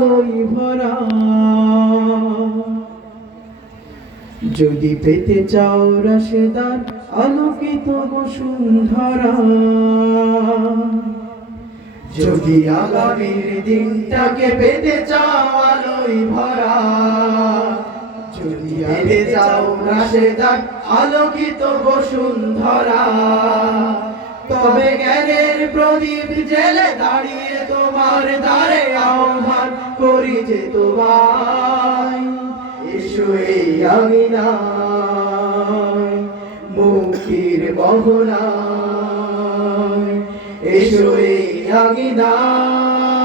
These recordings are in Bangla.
আলোয় ভরা। যদি পেতে চাও রাশেদার আলোকিত বসুন্ধরা, যদি আগামীর দিনটাকে পেতে চাও আলোয় ভরা, যদি পেতে চাও রাশেদার আলোকিত বসুন্ধরা, তবে জ্ঞানের প্রদীপ জেলে দাঁড়িয়ে তোমার দ্বারে আহ্বান করি যে তোমায়, এসো এই আঙিনায় মুক্তির মোহনায়, এসো এই আঙিনায়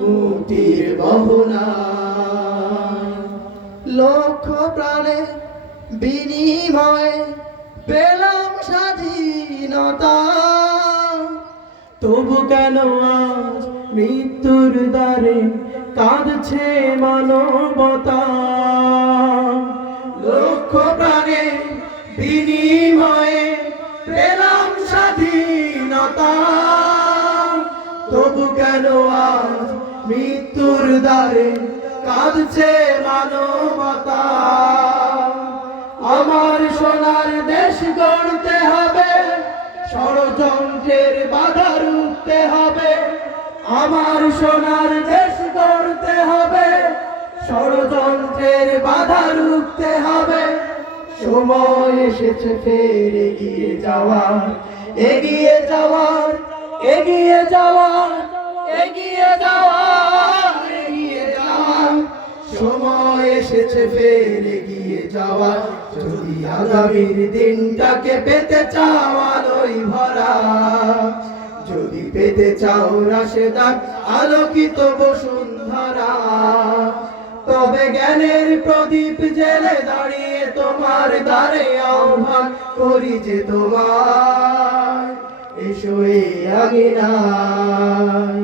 মুক্তির মোহনায়। লক্ষ প্রাণে বিনিময়ে পেলাম স্বাধীনতা, তবু কেন আজ মৃত্যুর দ্বারে কাঁদছে মানবতা। লক্ষ প্রাণে বিনিময়ে পেলাম স্বাধীনতা, তবু কেন আজ মৃত্যুর দ্বারে কাঁদছে মানবতা। আমার সোনার দেশ গড়তে হবে, ষড়যন্ত্রের বাধা রুখতে হবে। আমার সোনার দেশ গড়তে হবে, ষড়যন্ত্রের বাধা রুখতে হবে। সময় এসেছে ফের এগিয়ে যাওয়ার, এগিয়ে যাওয়ার, এগিয়ে যাওয়ার, এগিয়ে যাওয়ার, এগিয়ে যাওয়ার। সময় এসেছে ফের এগিয়ে যাওয়ার। যদি আগামীর দিনটাকে পেতে চাও আলোয় ভরা, যদি পেতে চাও রাশেদার আলোকিত বসুন্ধরা, তবে জ্ঞানের প্রদীপ জেলে দাঁড়িয়ে তোমার দ্বারে আহ্বান করি যে তোমায়, এসো এই আঙিনায়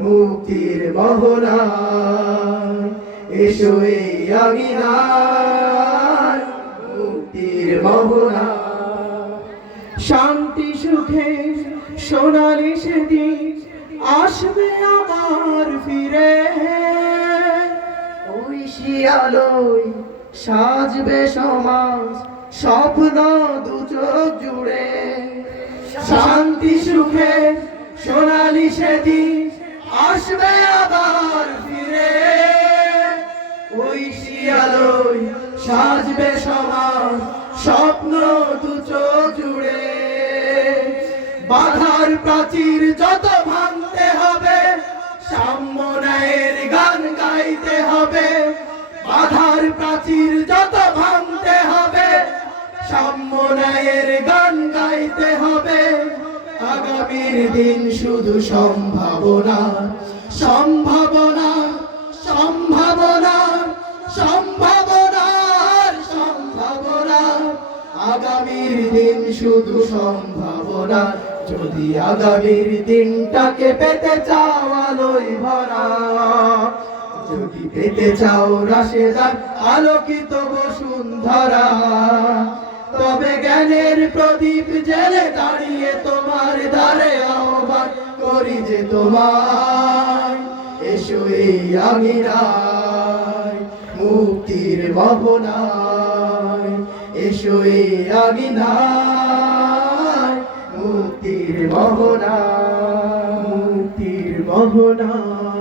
মুক্তির মোহনায়, এসো এই আঙিনায় মুক্তির মোহনায়। শান্তি সুখে সোনালি সেদিন আসবে আবার ফিরে, ওই শিয়ালোয় সাজবে সমাজ স্বপ্ন দু চোখ জুড়ে। শান্তি সুখে সোনালি সেদিন আসবে আবার ফিরে, ওই শিয়ালোয় সাজবে সমাজ স্বপ্ন দু চোখ জুড়ে। বাধার প্রাচীর যত ভাঙতে হবে, সাম্য ন্যায়ের গান গাইতে হবে। বাধার প্রাচীর যত ভাঙতে হবে, সাম্য ন্যায়ের গান গাইতে হবে। আগামীর দিন শুধু সম্ভাবনা, সম্ভাবনা, সম্ভাবনা, সম্ভাবনার সম্ভাবনা। আগামীর দিন শুধু সম্ভাবনা। যদি আগামীর দিনটাকে পেতে চাও আলোয় ভরা, যদি পেতে চাও রাশেদার আলোকিত বসুন্ধরা, তবে জ্ঞানের প্রদীপ জেলে দাঁড়িয়ে তোমার দ্বারে আহ্বান করি যে তোমায়, এসো এই আঙিনায় মুক্তির মোহনায়, এসো এই আঙিনায় মুক্তির মোহনায়, মুক্তির মোহনায়।